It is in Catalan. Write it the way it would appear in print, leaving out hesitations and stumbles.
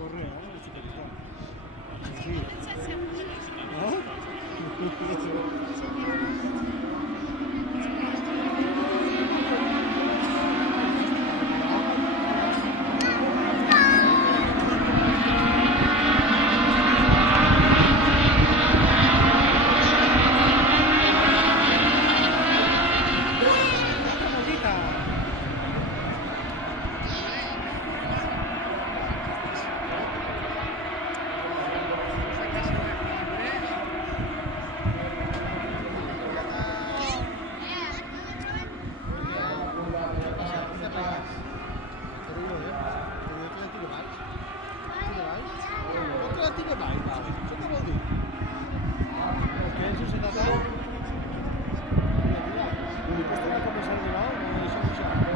corre, chiquitita. Sí. Atlètic mai, vale. Això què vol dir? Perquè és societat... Mira, mira, li costa una començar a arribar, no deixa baixar.